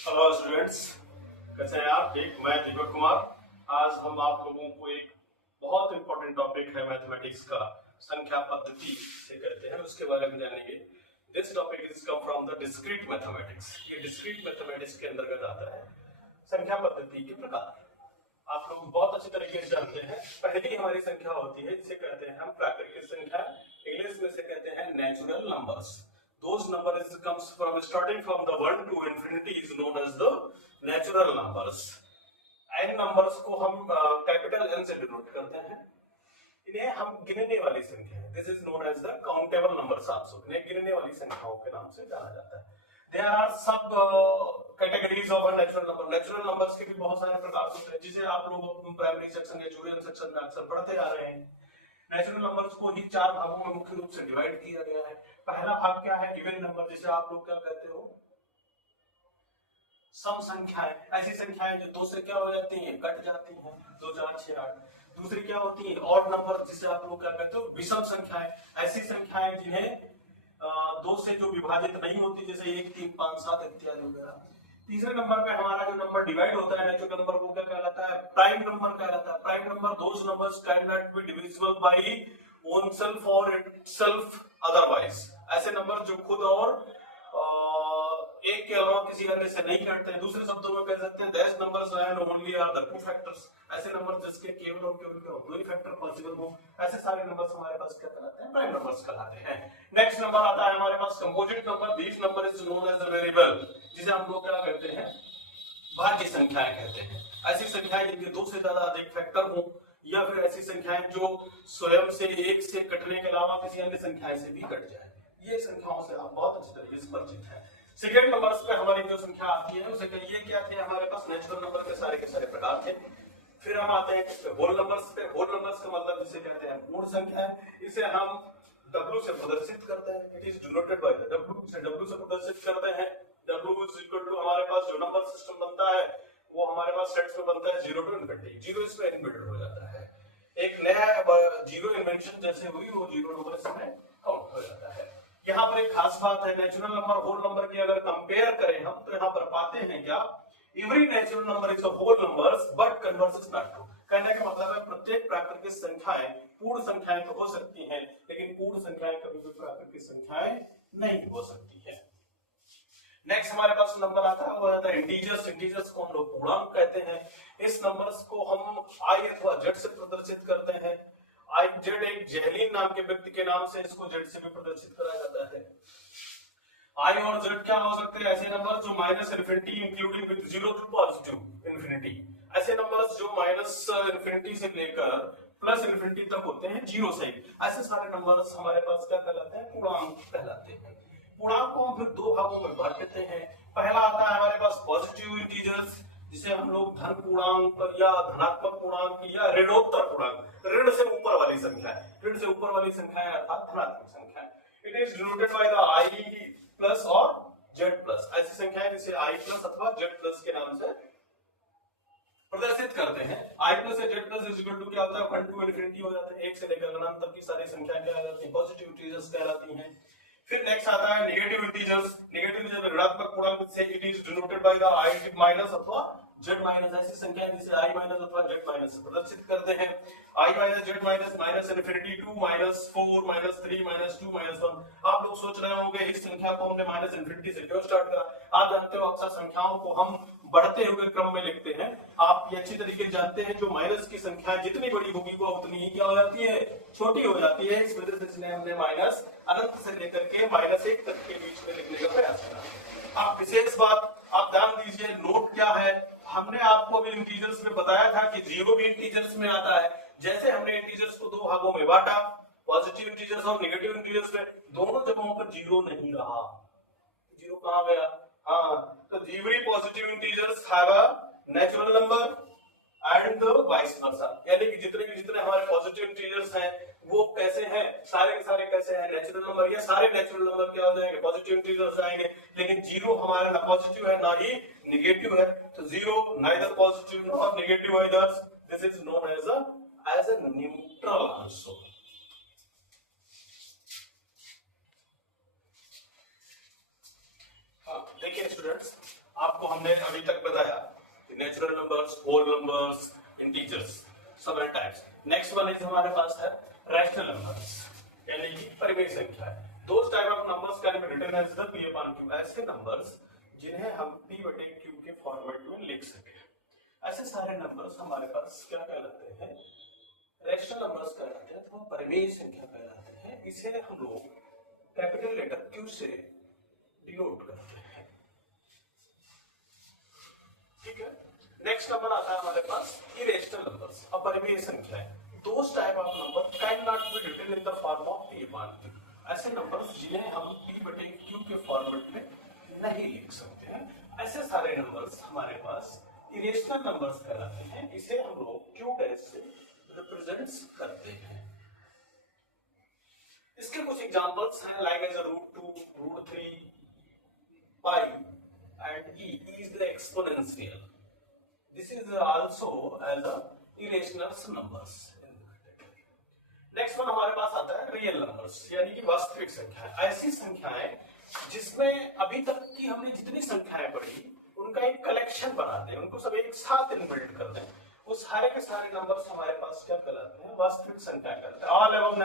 Hello students, कैसे हैं आप? ठीक, मैं दीपक कुमार। आज हम आप लोगों को एक बहुत इंपॉर्टेंट टॉपिक है मैथमेटिक्स का, संख्या पद्धति से कहते हैं, उसके बारे में जानेंगे। This topic is come from the discrete mathematics. ये डिस्क्रीट मैथमेटिक्स के अंतर्गत आता है। संख्या पद्धति के प्रकार आप लोग बहुत अच्छी तरीके से जानते हैं। पहली हमारी संख्या होती है जिसे कहते हैं हम प्राकृतिक संख्या, इंग्लिश में से कहते हैं natural numbers. Those numbers comes from starting from the 1 to infinity is known as the natural numbers. n numbers को हम कैपिटल n से डिनोट करते हैं। इन्हें हम गिनने वाली संख्या है, this is known as the countable numbers also. इन्हें गिनने वाली संख्याओं के नाम से जाना जाता है। देयर आर सब categories of natural number. Natural numbers के भी बहुत सारे प्रकार होते हैं, जिसे आप लोग प्राइमरी सेक्शन या जूनियर सेक्शन में अक्सर पढ़ते आ रहे हैं। नेचुरल नंबर्स को ही चार भागों में मुख्य रूप से डिवाइड किया गया है। पहला भाग क्या है? इवन नंबर, जिसे आप लोग क्या कहते हो? सम संख्याएं। ऐसी संख्याएं जो दो से क्या हो जाती हैं? कट जाती हैं। 2 4 6 8। दूसरी क्या होती है? ऑड नंबर, जिसे आप लोग क्या कहते हो? विषम संख्याएं। ऐसी संख्याएं जिन्हें दो से जो विभाजित नहीं होती, जैसे 1 3 5 7 इत्यादि वगैरह। तीसरे नंबर पे हमारा जो नंबर डिवाइड होता है नेचुरल नंबर, वो क्या कहलाता है? प्राइम नंबर कहलाता है। Prime number those numbers can not be divisible by own self और इटसेल्फ अदरवाइज। ऐसे नंबर जो खुद और एक के अलावा किसी अन्य से नहीं कटते हैं। दूसरे शब्दों में कह सकते हैं that numbers and only are the two factors. ऐसे नंबर जिसके केवल और केवल दो ही फैक्टर पॉसिबल हो, ऐसे सारे नंबर्स हमारे पास क्या कहलाते हैं? प्राइम नंबर्स कहलाते हैं। नेक्स्ट नंबर आता है हमारे पास composite number. This number is known as the variable, जिसे हम लोग क्या कहते हैं? भाज्य संख्याएं कहते हैं। ऐसी संख्याएं जिनके दो से ज्यादा अधिक फैक्टर हो, या फिर ऐसी संख्याएं जो स्वयं से एक से कटने के अलावा किसी अन्य संख्या से भी कट जाए। ये संख्याओं से आप बहुत अच्छी तरीके से परिचित हैं। सेकेंड नंबर्स पे हमारी जो संख्या आती है उसे कहिए क्या थे? हमारे पास नेचुरल नंबर के सारे प्रकार थे। फिर हम आते हैं किस पे? होल नंबर्स पे। होल नंबर्स का मतलब जिसे कहते हैं पूर्ण संख्या है। इसे हम W से प्रदर्शित करते हैं। It is denoted by the W। इसे W से प्रदर्शित करते हैं। W इज इक्वल टू हमारे पास जो नंबर सिस्टम बनता है वो हमारे पास सेट्स में बनता है 0 to इनफिनिटी। 0 इसमें इनबिल्ट हो जाता है। एक नया जीरो इन्वेंशन जैसे हुई, वो 0 नंबर इसमें काउंट हो जाता है। यहाँ पर एक खास बात है, नेचुरल नंबर होल नंबर की अगर कंपेयर करें हम, तो यहाँ पर पाते हैं क्या? Every natural number is a whole numbers but converse is not true. कहने का मतलब है प्रत्येक प्राकृतिक संख्याएं पूर्ण संख्याएं तो हो सकती हैं, लेकिन पूर्ण संख्याएं कभी भी प्राकृतिक संख्याएं नहीं हो सकती है। नेक्स्ट हमारे पास नंबर आता है, वो आता है इंटीजर्स। इंटीजर्स को हम लोग पूर्णांक कहते हैं। इस नंबर्स को हम आई अथवा जेड से प्रदर्शित करते हैं। आई जेड एक जेहलीन नाम के व्यक्ति के नाम से इसको जेड से भी प्रदर्शित करा जाता है। आई और जेड क्या हो सकते हैं? ऐसे नंबर जो minus infinity including with 0 to positive infinity. ऐसे नंबर्स जो माइनस इन्फिनिटी से लेकर प्लस इन्फिनिटी तक होते हैं, 0 से। ऐसे सारे नंबर्स हमारे पास क्या कहलाते हैं? पूर्णांक कहलाते हैं। पूर्णांक को हम फिर दो भागों में बांट देते हैं। पहला आता है हमारे पास पॉजिटिव इंटीजर्स, जिसे हम लोग धन पूर्णांक या धनात्मक पूर्णांक या ऋणोत्तर पूर्णांक, ऋण से ऊपर वाली संख्या, ऋण से ऊपर वाली संख्या अर्थात धनात्मक संख्या। It is denoted by the I plus और जेड प्लस। ऐसी संख्याएं जिसे आई प्लस अथवा जेड प्लस के नाम से प्रदर्शित करते हैं। आई प्लस या Z plus is equal to क्या होता है? 1 टू इनफिनिटी हो जाता है। एक से लेकर अनंत की सारी संख्याएं क्या कहलाती हैं? पॉजिटिव इंटीजर्स कहलाती हैं। फिर नेक्स्ट आता है नेगेटिव इंटीजर्स। नेगेटिव इंटीजर ऋणात्मक पूर्णांक से it is denoted by the I minus अथवा जेड माइनस। ऐसी संख्याएं जिसे आई माइनस अथवा जेड माइनस से प्रदर्शित करते हैं। I minus Z minus minus infinity 2 minus 4 minus 3 minus 2 minus 1। आप लोग सोच रहे होंगे इस संख्या को हमने माइनस इनफिनिटी से क्यों स्टार्ट करा? आप जानते हो अक्सर संख्याओं को हम बढ़ते हुए क्रम में लिखते हैं। आप ये अच्छी तरीके से जानते हैं जो माइनस की संख्या जितनी बड़ी होगी वो उतनी ही क्या हो जाती है? छोटी हो जाती है। इस वजह से इसलिए हमने माइनस अनंत से लेकर के माइनस 1 तक के बीच में लिखने का प्रयास करा। आप विशेष बात आप ध्यान दीजिए, नोट क्या है? हमने आपको अभी इंटीजर्स में बताया था कि 0 भी इंटीजर्स में आता है। जैसे हमने इंटीजर्स को दो भागों में बांटा, पॉजिटिव इंटीजर्स और नेगेटिव इंटीजर्स में, दोनों जगहों पर 0 नहीं रहा। 0 कहां गया? हाँ, तो every positive integers have a natural number and vice versa. यानी कि जितने हमारे पॉजिटिव इंटीजर्स हैं वो कैसे हैं? सारे के सारे कैसे हैं? Natural number. या सारे नेचुरल नंबर क्या हो जाएंगे? पॉजिटिव इंटीजर्स जाएंगे। लेकिन 0 हमारा ना पॉजिटिव है ना ही नेगेटिव है, तो 0 neither positive nor negative either. This is known as a neutral answer. देखिए स्टूडेंट्स, आपको हमने अभी तक बताया natural numbers, whole numbers, integers, सब टाइप्स। नेक्स्ट वन इज हमारे पास है रैशनल नंबर्स, यानी कि परिमेय संख्या है। Those type of numbers can be written as the p upon q, ऐसे नंबर्स जिन्हें हम p बटे q के फॉर्मेट में लिख सके। ऐसे सारे नंबर्स हमारे पास क्या कहलाते हैं? रैशनल नंबर्स कहलाते हैं, तो परिमेय संख्या कहलाते हैं। इसे हम लोग कैपिटल लेटर q से डिनोट करते हैं। ठीक है। नेक्स्ट नंबर आता है हमारे पास इरेशनल नंबर्स, अपरिमेय संख्याएं। Those type of number can not be written in the form of p upon q, ऐसे नंबर्स जिन्हें हम p बटे q के फॉर्मेट में नहीं लिख सकते हैं। ऐसे सारे नंबर्स हमारे पास इरेशनल नंबर्स कहलाते हैं। इसे हम लोग q डैश से रिप्रेजेंट करते हैं। इसके कुछ एग्जांपल्स हैं, like as √2, √3, pi and e is the exponential. This is also as a irrational numbers. Next one हमारे पास आता है रियल नंबर्स, यानी कि वास्तविक संख्याएं। ऐसी संख्याएं जिसमें अभी तक की हमने जितनी संख्याएं पढ़ी उनका एक कलेक्शन बना दें, उनको सब एक साथ इनबिल्ट कर दें, वो सारे के सारे नंबर्स हमारे पास क्या कहलाते हैं? वास्तविक संख्या कहलाते हैं। All above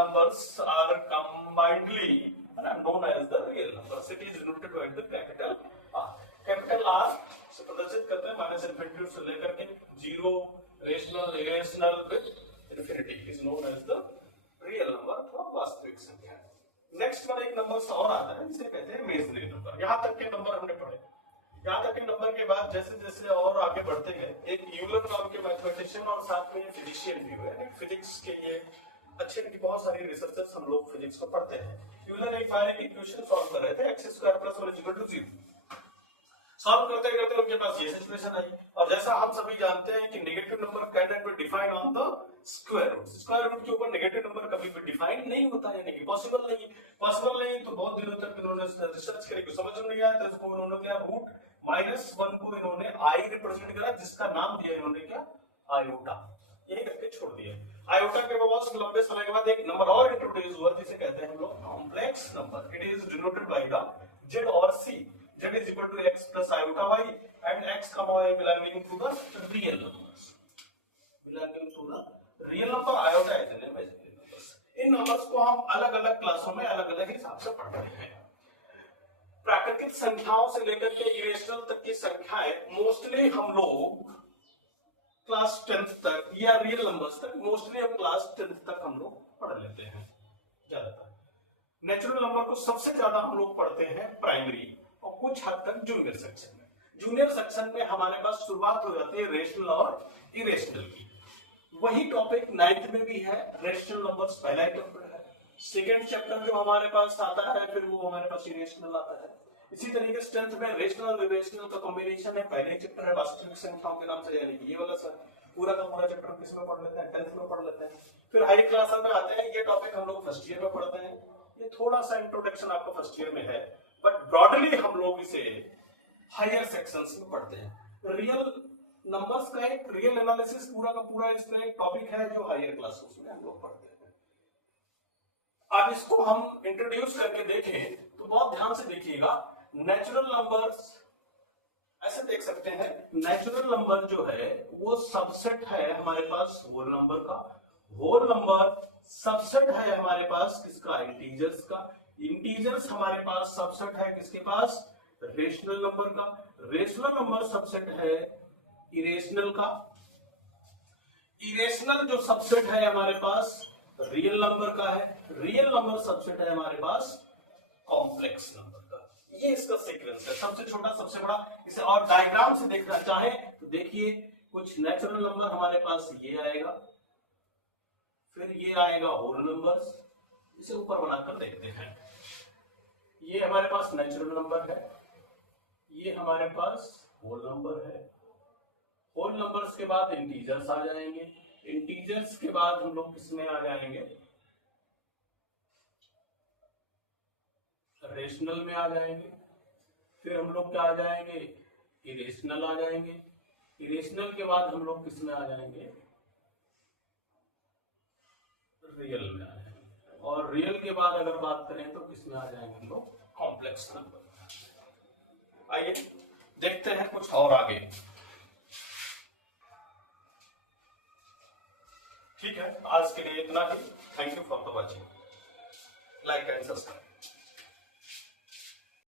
numbers are combinedly known as the real numbers. It is denoted by the capital R. Capital R से प्रदर्शित करते हैं माइनस इन्फिनिटी से लेकर के zero, rational, irrational with infinity is known as the real number अथवा वास्तविक संख्या। नेक्स्ट वाला एक नंबर और आता है जिसे कहते हैं इमेजिनरी नंबर। यहाँ तक के नंबर हमने पढ़े। यहाँ तक के नंबर के बाद जैसे जैसे और आगे बढ़ते गए, एक यूलर नाम के मैथमेटिशियन और साथ में फिजिशियन भी हुए। फिजिक्स के ये अच्छे की बहुत सारी रिसर्चर्स हम लोग फिजिक्स को पढ़ते हैं। यूलर एक बार एक इक्वेशन सॉल्व कर रहे थे, x square plus 1 equal to 0। Solve करते करते उनके पास ये सिचुएशन आई, और जैसा हम सभी जानते हैं कि negative number can not be defined on the square root. Square root के ऊपर नेगेटिव नंबर कभी भी डिफाइन नहीं होता, यानी कि पॉसिबल नहीं। तो बहुत दिनों तक इन्होंने रिसर्च करी, कुछ समझ में नहीं आया, तो इसको उन्होंने क्या √-1 को इन्होंने i रिप्रेजेंट करा, जिसका नाम दिया इन्होंने क्या? आयोटा। यही करके छोड़ दिया। आयोटा के बहुत लंबे समय के बाद एक नंबर और इंट्रोड्यूस हुआ जिसे कहते हैं हम लोग complex number. It is denoted by the z और c। z is equal to x plus iota y and x comma y belonging to the real numbers. Belonging to the real number, iota is an imaginary numbers. In numbers को हम अलग-अलग क्लासों में अलग-अलग हिसाब से पढ़ते हैं। प्राकृतिक संख्याओं से लेकर के इरेशनल तक की संख्याएं मोस्टली हम लोग क्लास 10th तक, या रियल नंबर्स तक मोस्टली हम क्लास 10th तक हम लोग पढ़ लेते हैं ज्यादातर। नेचुरल नंबर को सबसे ज्यादा हम लोग पढ़ते हैं प्राइमरी और कुछ हद तक जूनियर सेक्शन में। जूनियर सेक्शन में हमारे पास शुरुआत हो जाती है रेशनल और इरेशनल की। वही टॉपिक 9th में भी है, रेशनल नंबर्स पहला चैप्टर है। सेकेंड चैप्टर जो हमारे पास आता है फिर वो हमारे पास इरेशनल आता है। इसी तरीके से 10th में रेशनल और इरेशनल का कॉम्बिनेशन है। पहले चैप्टर है वास्तविक संख्याओं के नाम से, यानी कि ये वाला सर पूरा का पूरा चैप्टर किस में पढ़ लेते हैं? 10th में पढ़ लेते हैं। फिर हाई क्लास में आते हैं, ये टॉपिक हम लोग फर्स्ट ईयर में पढ़ते हैं। ये थोड़ा सा इंट्रोडक्शन आपका फर्स्ट ईयर में है, बट ब्रॉडली हम लोग इसे हायर सेक्शंस में पढ़ते हैं। रियल नंबर्स का एक रियल एनालिसिस पूरा का पूरा इसमें एक टॉपिक है जो हायर क्लासेस में हम लोग पढ़ते हैं। अब इसको हम इंट्रोड्यूस करके देखें तो बहुत ध्यान से देखिएगा। नेचुरल नंबर्स ऐसे देख सकते हैं, नेचुरल नंबर जो है वो सबसेट है हमारे पास होल नंबर का। होल नंबर सबसेट है हमारे पास किसका? इंटीजर्स का। इंटीजर्स हमारे पास सबसेट है किसके पास? रेशनल नंबर का। रेशनल नंबर सबसेट है इरेशनल का। इरेशनल जो सबसेट है हमारे पास रियल नंबर का है। रियल नंबर सबसेट है हमारे पास कॉम्प्लेक्स नंबर का। ये इसका सीक्वेंस है, सबसे छोटा सबसे बड़ा। इसे और डायग्राम से देखना चाहे तो देखिए, कुछ नेचुरल नंबर हमारे पास ये आएगा, फिर ये आएगा होल नंबर्स। इसे ऊपर बनाकर देखते हैं। ये हमारे पास नेचुरल नंबर है, ये हमारे पास होल नंबर है। होल नंबर्स के बाद इंटीजर्स आ जाएंगे। इंटीजर्स के बाद हम लोग किसमें आ जाएंगे? रेशनल में आ जाएंगे। फिर हम लोग क्या आ जाएंगे? इरेशनल आ जाएंगे। इरेशनल के बाद हम लोग किसमें आ जाएंगे? रियल में आ जाएंगे। और रियल के बाद अगर बात करें तो किसमें आ जाएंगे हम लोग? Complex number. आइए देखते हैं कुछ और आगे। ठीक है, आज के लिए इतना ही। Thank you for the watching. Like and subscribe.